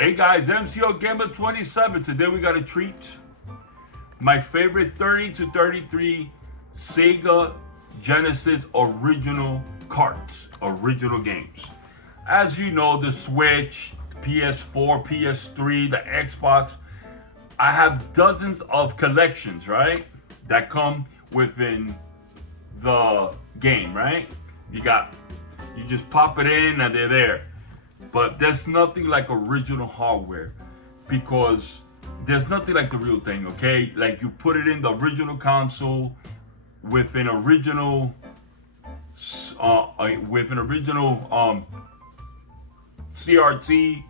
Hey guys, MCOGAMER27. Today we got a treat. My favorite 30 to 33 Sega Genesis original carts, original games. As you know, the Switch, PS4, PS3, the Xbox, I have dozens of collections, right? That come within the game, right? You just pop it in and they're there. But there's nothing like original hardware because there's nothing like the real thing, okay? Like you put it in the original console with an original CRT.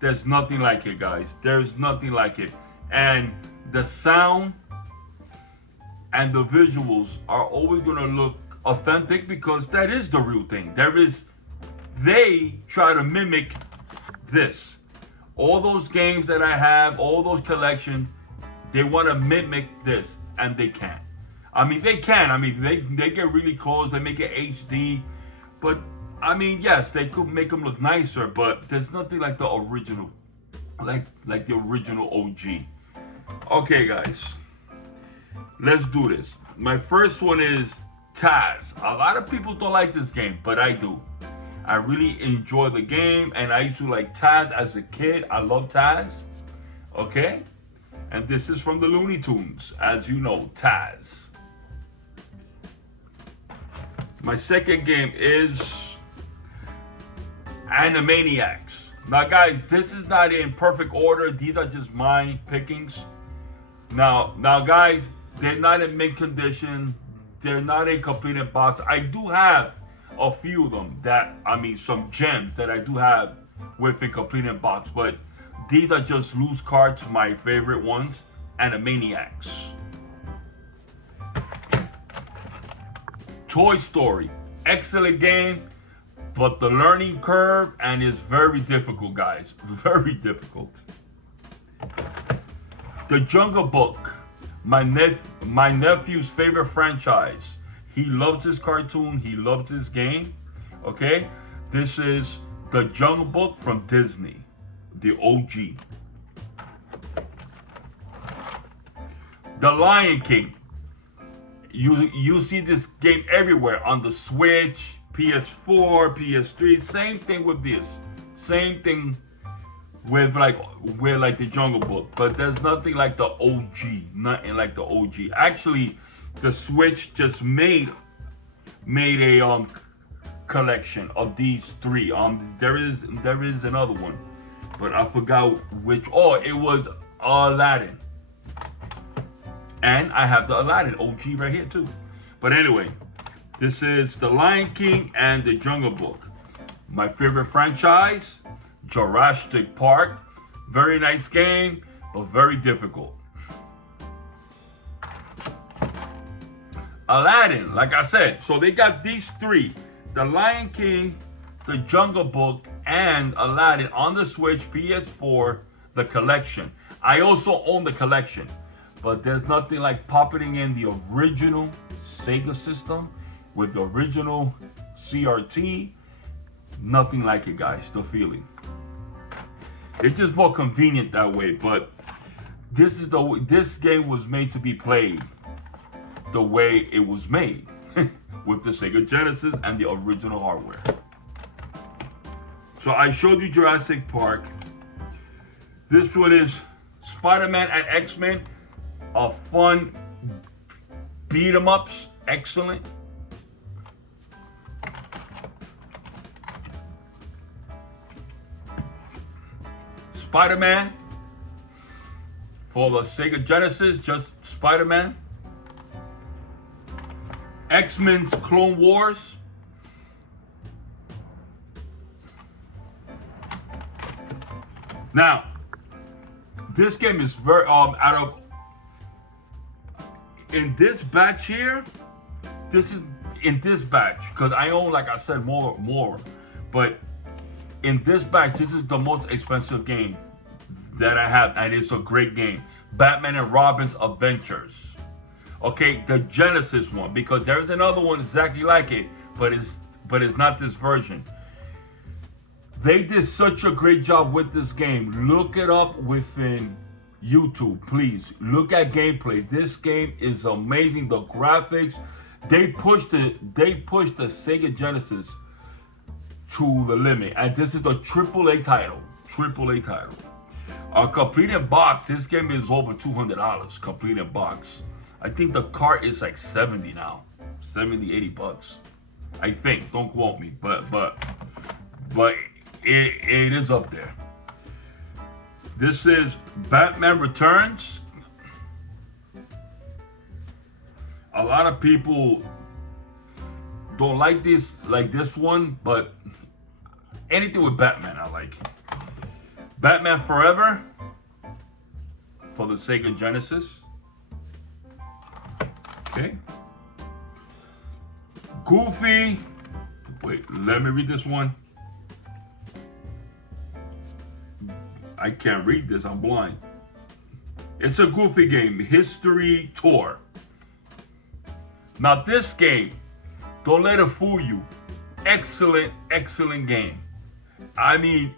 There's nothing like it, guys. There's nothing like it. And the sound and the visuals are always gonna look authentic because that is the real thing. They try to mimic this. All those games that I have, all those collections, they want to mimic this, and they can't. I mean, they can. I mean, they get really close. They make it HD, but I mean, yes, they could make them look nicer, but there's nothing like the original, like the original OG. Okay, guys, let's do this. My first one is Taz. A lot of people don't like this game, but I do. I really enjoy the game, and I used to like Taz as a kid. I love Taz. Okay? And this is from the Looney Tunes, as you know, Taz. My second game is Animaniacs. Now, guys, this is not in perfect order. These are just my pickings. Now, guys, they're not in mint condition. They're not in completed box. I do have a few of them some gems that I do have with a completed box, but these are just loose cards, my favorite ones. Animaniacs. Toy Story, excellent game, but the learning curve and is very difficult, guys, very difficult. The Jungle Book, my nephew's favorite franchise. He loves this cartoon. He loves this game. Okay? This is The Jungle Book from Disney. The OG. The Lion King. You see this game everywhere on the Switch, PS4, PS3. Same thing with this. Same thing with the Jungle Book. But there's nothing like the OG. Nothing like the OG. Actually, the Switch just made a collection of these three. There is another one, but I forgot which. Oh, it was Aladdin, and I have the Aladdin OG right here too. But anyway, this is the Lion King and the Jungle Book. My favorite franchise, Jurassic Park. Very nice game, but very difficult. Aladdin, like I said, so they got these three, the Lion King, the Jungle Book, and Aladdin on the Switch, PS4, the collection. I also own the collection, but there's nothing like popping in the original Sega system with the original CRT. Nothing like it, guys, the feeling. It's just more convenient that way, but this game was made to be played the way it was made with the Sega Genesis and the original hardware. So I showed you Jurassic Park. This one is Spider-Man and X-Men, a fun beat 'em ups, excellent. Spider-Man for the Sega Genesis, just Spider-Man. X-Men's Clone Wars. Now, this game is very in this batch here. This is in this batch because I own, like I said, more. But in this batch, this is the most expensive game that I have, and it's a great game. Batman and Robin's Adventures. Okay, the Genesis one, because there's another one exactly like it, but it's not this version. They did such a great job with this game. Look it up within YouTube, please. Look at gameplay. This game is amazing. The graphics, they pushed the Sega Genesis to the limit, and this is a AAA title. AAA title. Complete in box. This game is over $200. Complete in box. I think the cart is like 70 now, 70, 80 bucks. I think. Don't quote me, but it is up there. This is Batman Returns. A lot of people don't like this one, but anything with Batman I like. Batman Forever for the Sega Genesis. Okay. Goofy. Wait, let me read this one. I can't read this, I'm blind. It's a Goofy game, History Tour. Now this game, don't let it fool you. Excellent, excellent game. I mean,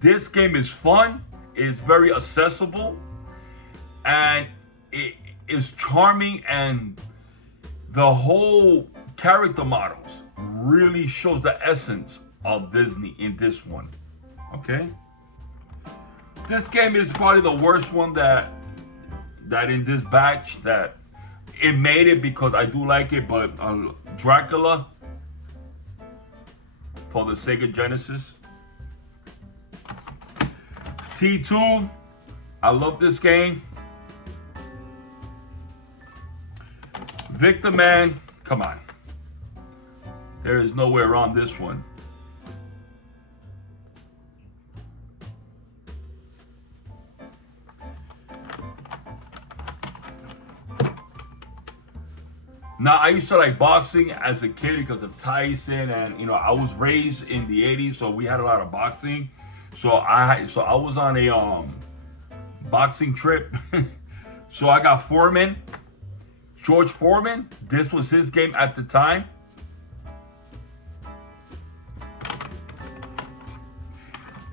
this game is fun, it's very accessible, and it is charming, and the whole character models really shows the essence of Disney in this one. Okay? This game is probably the worst one that in this batch, that it made it because I do like it, but Dracula for the Sega Genesis. T2, I love this game. Victor Man, come on. There is no way around this one. Now, I used to like boxing as a kid because of Tyson, and you know, I was raised in the 80s, so we had a lot of boxing. So I was on a boxing trip. So I got Foreman, George Foreman. This was his game at the time.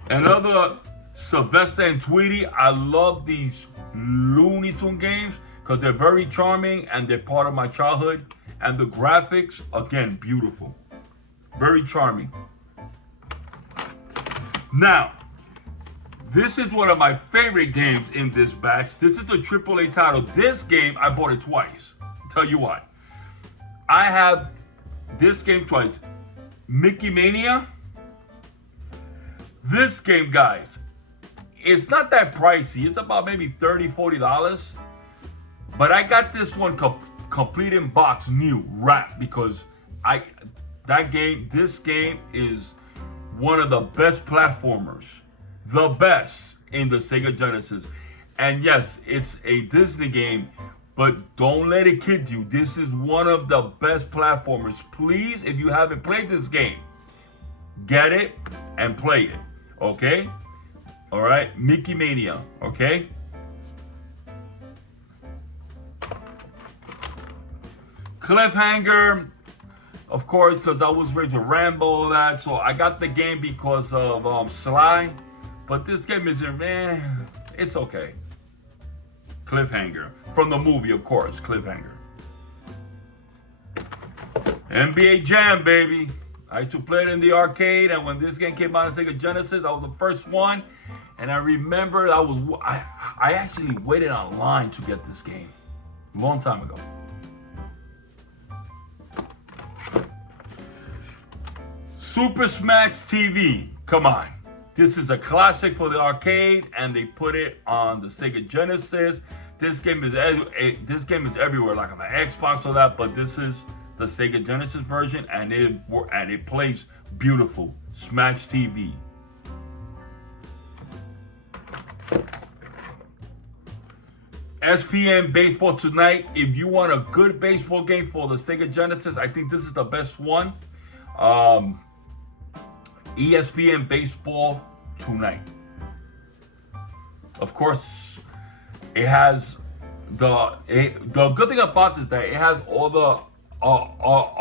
Another Sylvester and Tweety. I love these Looney Tunes games because they're very charming and they're part of my childhood. And the graphics, again, beautiful. Very charming. Now, this is one of my favorite games in this batch. This is a AAA title. This game, I bought it twice. I'll tell you why. I have this game twice. Mickey Mania. This game, guys, it's not that pricey. It's about maybe $30, $40. But I got this one complete in box, new, wrapped, because this game is one of the best platformers. The best in the Sega Genesis. And yes, it's a Disney game, but don't let it kid you. This is one of the best platformers. Please, if you haven't played this game, get it and play it. Okay? All right? Mickey Mania. Okay? Cliffhanger, of course, because I was raised with Rambo, all that. So I got the game because of Sly. But this game isn't, man, it's okay. Cliffhanger. From the movie, of course, Cliffhanger. NBA Jam, baby. I used to play it in the arcade, and when this game came out on Sega Genesis, I was the first one. And I remember I actually waited online to get this game. A long time ago. Super Smash TV. Come on. This is a classic for the arcade, and they put it on the Sega Genesis. This game is everywhere, like on the Xbox or that, but this is the Sega Genesis version, and it plays beautiful. Smash TV. SPN Baseball Tonight. If you want a good baseball game for the Sega Genesis, I think this is the best one. ESPN Baseball Tonight. Of course, it has the good thing about this is that it has all the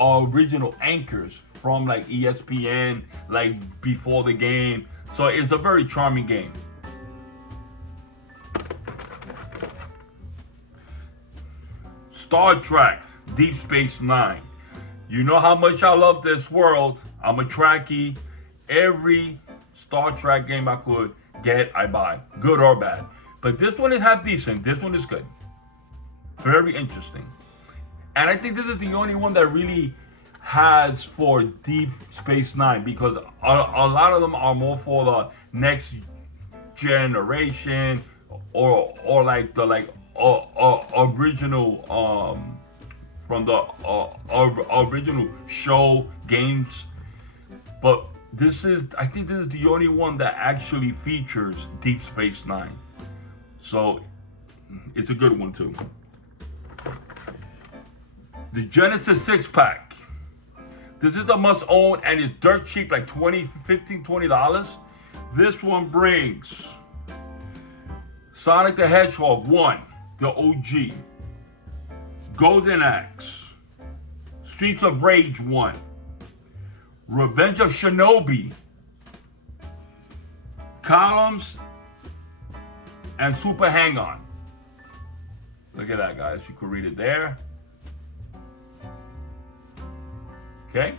original anchors from like ESPN, like before the game, So it's a very charming game. Star Trek Deep Space Nine. You know how much I love this world. I'm a Trekkie. Every Star Trek game I could get, I buy, good or bad. But this one is half decent. This one is good. Very interesting. And I think this is the only one that really has for Deep Space Nine, because a lot of them are more for the next generation, or like the original from the original show games. But I think this is the only one that actually features Deep Space Nine. So it's a good one too. The Genesis 6-pack. This is the must own, and it's dirt cheap, like $20. This one brings Sonic the Hedgehog 1, the OG. Golden Axe. Streets of Rage 1. Revenge of Shinobi. Columns and Super Hang-On. Look at that, guys. You can read it there. Okay.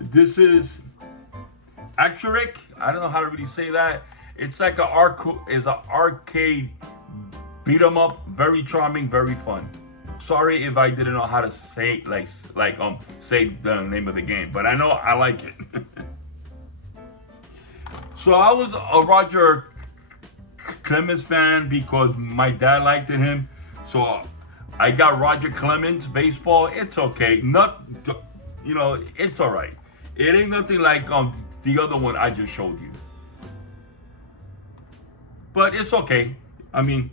This is Acuric. I don't know how to really say that. It's like an arcade beat 'em up. Very charming, very fun. Sorry if I didn't know how to say say the name of the game, but I know I like it. So I was a Roger Clemens fan because my dad liked him. So I got Roger Clemens baseball. It's okay. It's all right. It ain't nothing like the other one I just showed you. But it's okay. I mean,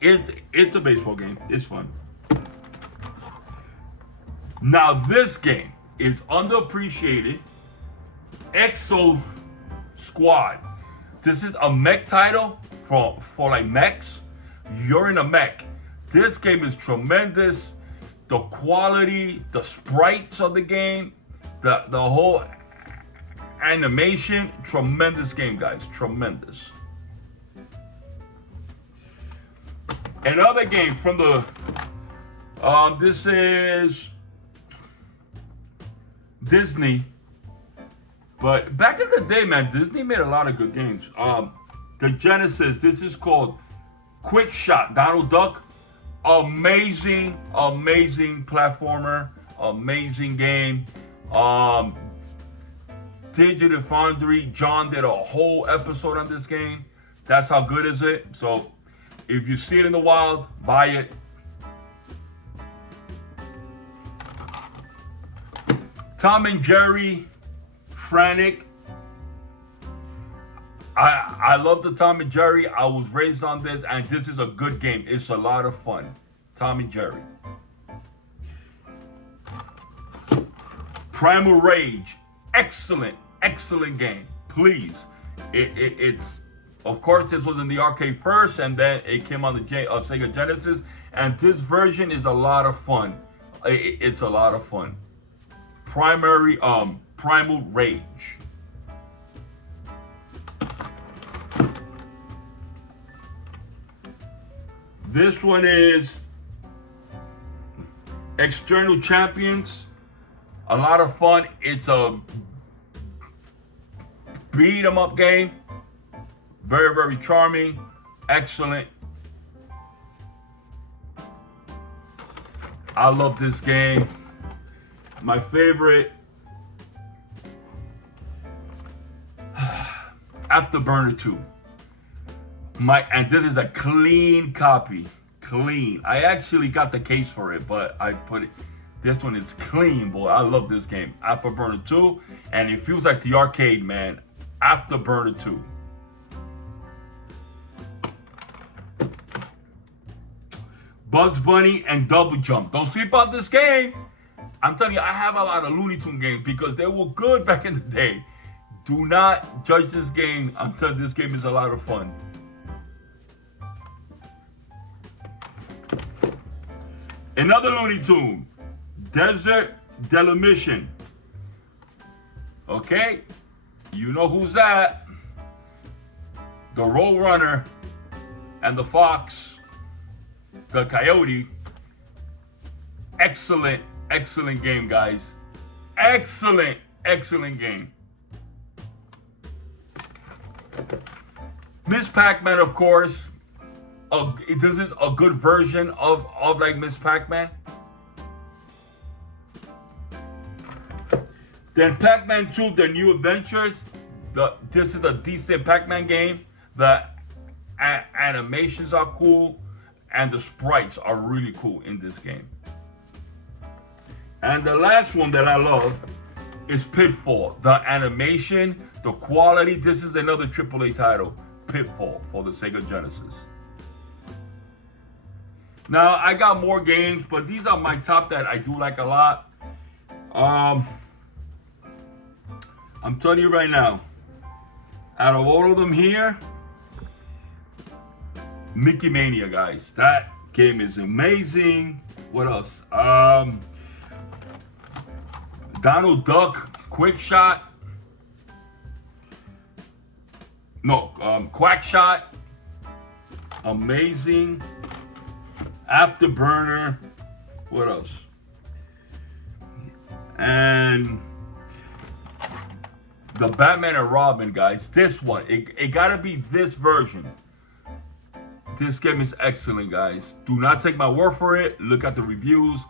it's a baseball game. It's fun. Now this game is underappreciated. Exo Squad. This is a mech title for like mechs. You're in a mech. This game is tremendous. The quality, the sprites of the game, the whole animation, tremendous game, guys. Tremendous. Another game from the this is Disney. But back in the day, man, Disney made a lot of good games. The Genesis, this is called Quick Shot, Donald Duck. Amazing platformer, amazing game. Digital Foundry, John did a whole episode on this game. That's how good is it. So if you see it in the wild, buy it. Tom and Jerry, Frantic. I love the Tom and Jerry. I was raised on this, and this is a good game. It's a lot of fun. Tom and Jerry. Primal Rage. Excellent game. Please. It's, of course, this was in the arcade first, and then it came on the Sega Genesis, and this version is a lot of fun. It's a lot of fun. Primal Rage. This one is External Champions. A lot of fun. It's a beat 'em up game. Very charming. Excellent. I love this game. My favorite, Afterburner 2. And this is a clean copy. Clean. I actually got the case for it, but I put it. This one is clean, boy. I love this game. Afterburner 2, and it feels like the arcade, man. Afterburner 2. Bugs Bunny and Double Jump. Don't sleep on this game. I'm telling you, I have a lot of Looney Tunes games because they were good back in the day. Do not judge this game until this game is a lot of fun. Another Looney Tune, Desert Delimition. Okay, you know who's that? The Roadrunner and the Fox, the Coyote. Excellent, excellent game, guys. Excellent, excellent game. Miss Pac-Man, of course. This is a good version of like Miss Pac-Man. Then Pac-Man 2, The New Adventures. This is a decent Pac-Man game. The animations are cool, and the sprites are really cool in this game. And the last one that I love is Pitfall. The animation, the quality. This is another AAA title, Pitfall, for the Sega Genesis. Now, I got more games, but these are my top that I do like a lot. I'm telling you right now, out of all of them here, Mickey Mania, guys. That game is amazing. What else? Donald Duck, Quick Shot. No, Quack Shot. Amazing. Afterburner. What else? And the Batman and Robin, guys. This one. It gotta be this version. This game is excellent, guys. Do not take my word for it. Look at the reviews.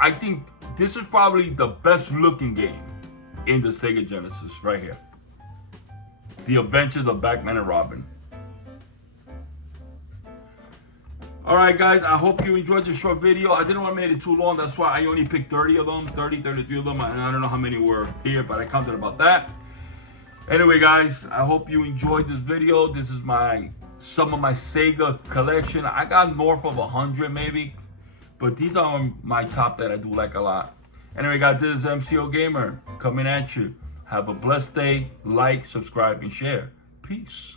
I think this is probably the best looking game in the Sega Genesis right here. The Adventures of Batman and Robin. Alright guys, I hope you enjoyed this short video. I didn't want to make it too long. That's why I only picked 33 of them. And I don't know how many were here, but I counted about that. Anyway guys, I hope you enjoyed this video. This is some of my Sega collection. I got north of 100 maybe. But these are my top that I do like a lot. Anyway guys, this is MCO Gamer coming at you. Have a blessed day. Like, subscribe, and share. Peace.